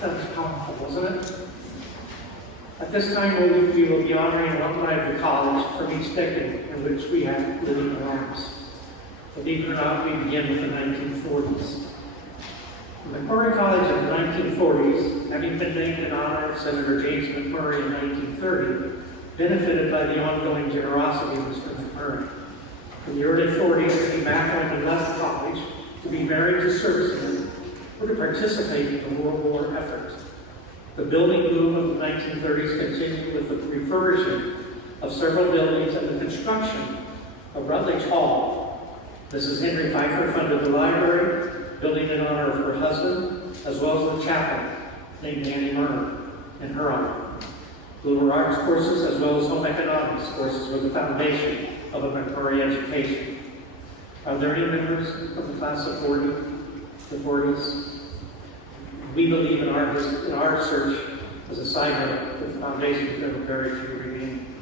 That was powerful, wasn't it? At this time, we will be honoring alumni of the college from each decade in which we have living around. Believe it or not, we begin with the 1940s. The MacMurray College of the 1940s, having been named in honor of Senator James MacMurray in 1930, benefited by the ongoing generosity of Mr. MacMurray. In the early 40s, he MacMurray left college to be married to servicemen or to participate in the World War effort. The building boom of the 1930s continued with the refurbishment of several buildings and the construction of Rutledge Hall. Mrs. Henry Pfeiffer funded the library, building in honor of her husband, as well as the chapel named Annie Murray in her honor. Liberal arts courses as well as home economics courses were the foundation of a MacMurray education. Are there any members of the class of the 40s? We believe in our search, as a side note, that the foundation there were very few remaining.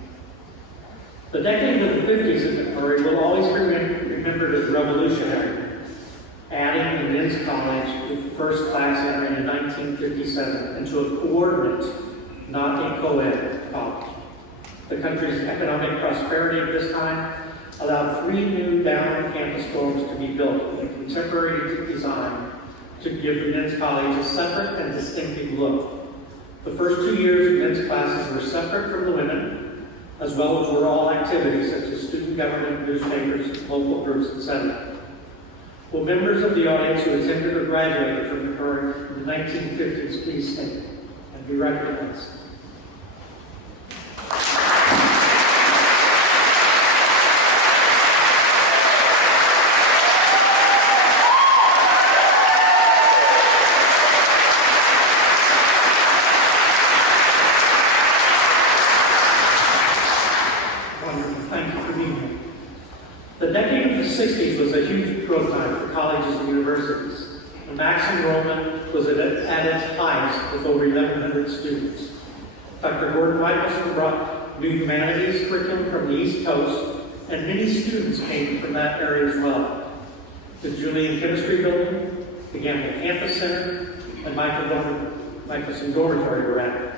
The decade of the 50s at MacMurray will always be remembered as revolutionary, adding the men's college with the first class entering in 1957 into a coordinate, not a co-ed college. The country's economic prosperity at this time allowed 3 new down-campus dorms to be built with a contemporary design to give the men's college a separate and distinctive look. The first 2 years of men's classes were separate from the women, as well as were all activities such as student government, newspapers, local groups, etc. Will members of the audience who attended or graduated from MacMurray in the 1950s please stand and be recognized. The decade of the 60s was a huge growth time for colleges and universities. The max enrollment was at its highest with over 1,100 students. Dr. Gordon Michelson brought new humanities curriculum from the East Coast, and many students came from that area as well. The Julian Chemistry Building, the Gamble Campus Center, and Michelson Dormitory were added.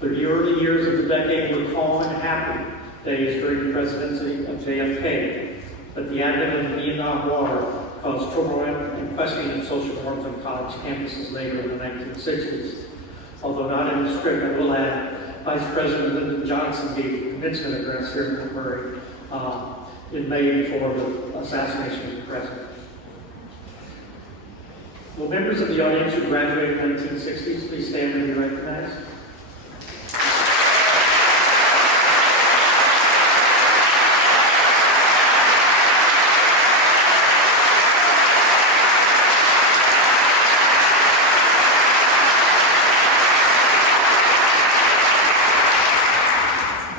The early years of the decade were calm and happy days during the presidency of JFK. But the advent of the Vietnam War caused turmoil and questioning of social norms on college campuses later in the 1960s. Although not in the script, I will add, Vice President Lyndon Johnson gave a commencement address here in MacMurray in May before the assassination of the president. Will members of the audience who graduated in the 1960s please stand and be recognized?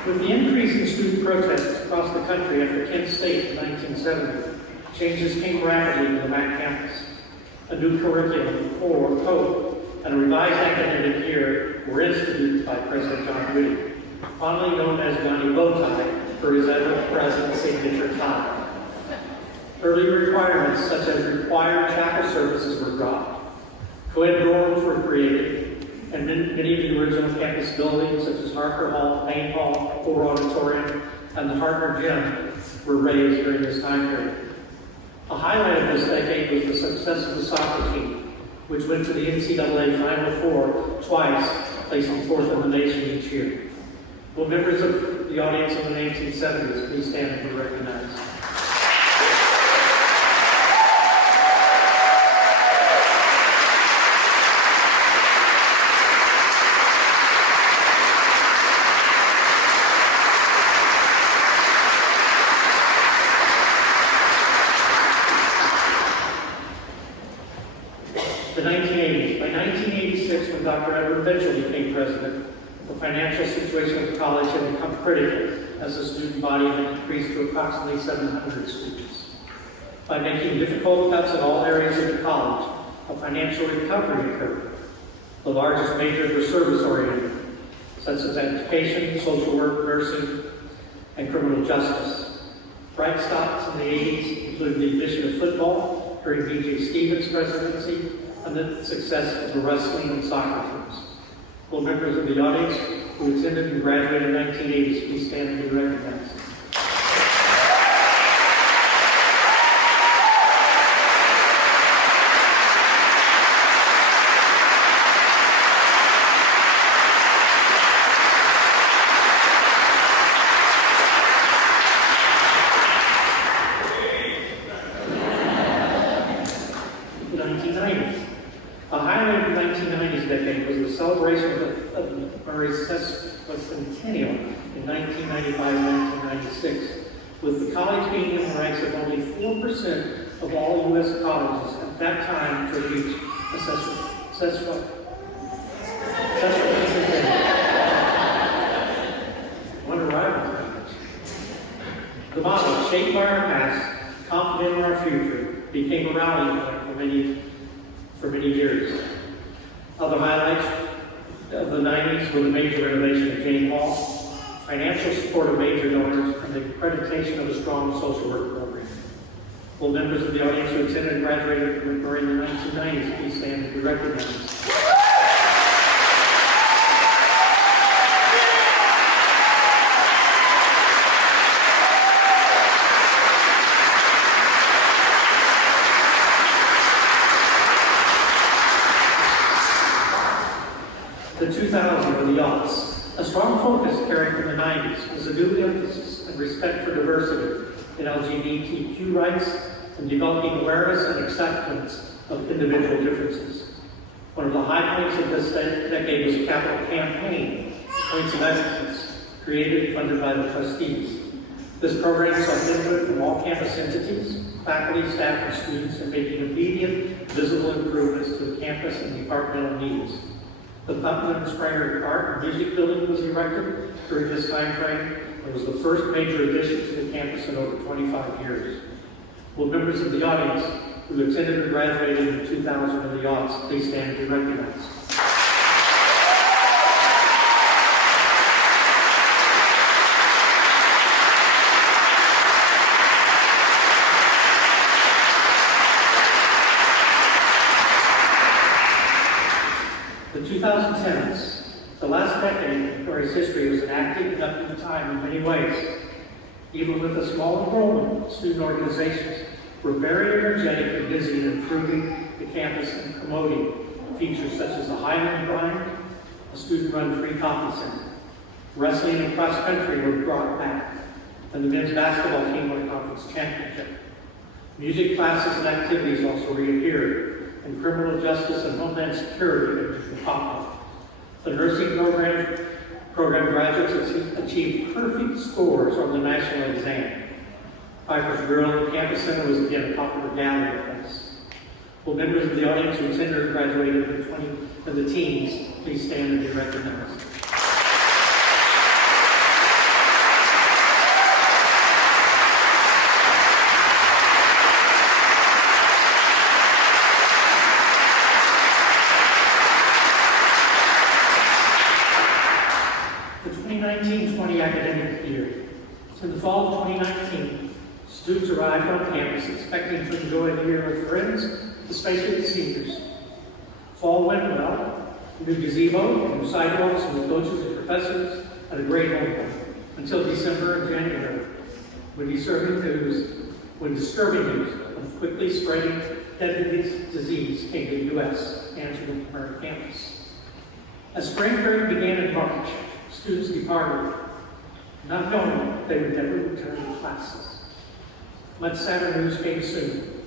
With the increase in student protests across the country after Kent State in 1970, changes came rapidly to the Mac campus. A new curriculum, code, and a revised academic year were instituted by President John Whitty, fondly known as Johnny Bowtie for his ever-present signature tie. Early requirements such as required chapel services were dropped. Co-ed dorms were created, and many of the original campus buildings, such as Harker Hall, Main Hall, Fuller Auditorium, and the Hartner Gym, were raised during this time period. A highlight of this decade was the success of the soccer team, which went to the NCAA Final Four twice, placing 4th in the nation each year. Will members of the audience in the 1970s please stand and be recognized? The 1980s. By 1986, when Dr. Edward Mitchell became president, the financial situation of the college had become critical as the student body had increased to approximately 700 students. By making difficult cuts in all areas of the college, a financial recovery occurred. The largest majors were service-oriented, such as education, social work, nursing, and criminal justice. Bright spots in the 80s included the addition of football during B.J. Stevens' presidency, and the success of the wrestling and soccer teams. Will members of the audience who attended and graduated in 1980s please stand and be recognized. A highlight of the 1990s decade was the celebration of MacMurray's sesquicentennial in 1995 and 1996, with the college being in the ranks of only 4% of all U.S. colleges at that time to reach a sesquicentennial. Wonder why I was like this. The motto, shaped by our past, confident in our future, became a rallying point for many years. Other highlights of the 90s were the major renovation of Jane Hall, financial support of major donors, and the accreditation of a strong social work program. Will members of the audience who attended and graduated from MacMurray in the 1990s please stand and be recognized. The 2000s were the aughts. A strong focus carried from the 90s was a new emphasis and respect for diversity in LGBTQ rights and developing awareness and acceptance of individual differences. One of the high points of this decade was a capital campaign, Points of Excellence, created and funded by the trustees. This program sought input from all campus entities, faculty, staff, and students in making immediate, visible improvements to the campus and departmental needs. The Putnam Springer Art and Music Building was erected during this time frame and was the first major addition to the campus in over 25 years. Will members of the audience who attended or graduated in 2000 and the aughts please stand and be recognized. The 2010s, the last decade in MacMurray's history, was an active and upbeat time in many ways. Even with a small enrollment, student organizations were very energetic and busy in improving the campus and promoting features such as the Highland Grind, a student-run free coffee center. Wrestling and cross-country were brought back, and the men's basketball team won a conference championship. Music classes and activities also reappeared, and criminal justice and homeland security were popular. The nursing program graduates achieved perfect scores on the national exam. Piper's Grill Campus Center was again a popular gathering place. Will members of the audience who attended or graduated in the teens please stand and be recognized. The 2019-20 academic year. In the fall of 2019, students arrived on campus expecting to enjoy a year of friends, especially the seniors. Fall went well. New gazebo, new sidewalks, new coaches and professors, and a great homecoming until December and January, when disturbing news of quickly spreading deadly disease came to the U.S. and to the MacMurray campus. As spring break began in March, students departed, not knowing they would never return to classes. Much sadder news came soon,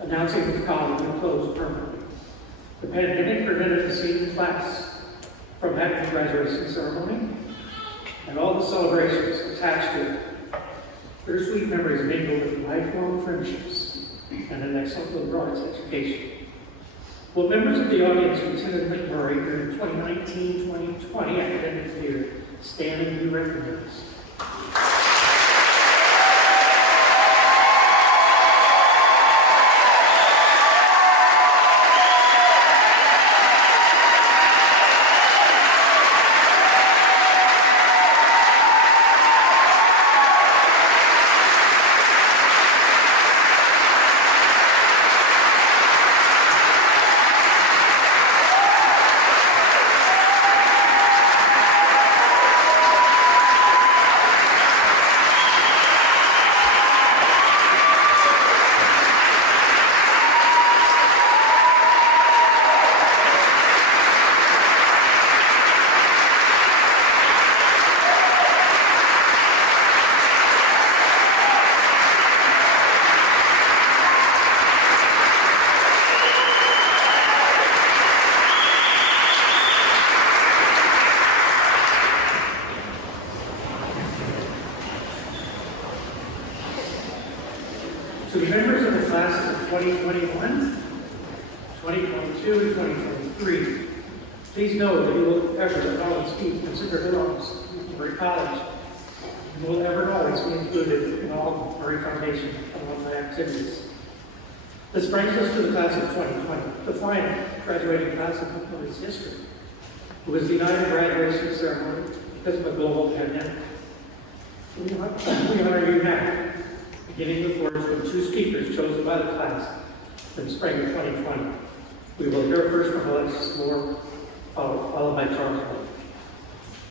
announcing that the college would close permanently. The pandemic prevented the senior class from having a graduation ceremony and all the celebrations attached to it. Bittersweet memories mingled with lifelong friendships and an excellent liberal arts education. Will members of the audience who attended MacMurray during the 2019-2020 academic year stand and be recognized? 2021, 2022, and 2023. Please know that you will ever always be considered belongs to Murray College. You will ever always be included in all Murray Foundation alumni activities. This brings us to the class of 2020, the final graduating class of Murray's history, who was denied a graduation ceremony because of a global pandemic. We honor you now, beginning with words from two speakers chosen by the class in spring of 2020. We will hear first from Alexis Moore, followed by Charles Moore.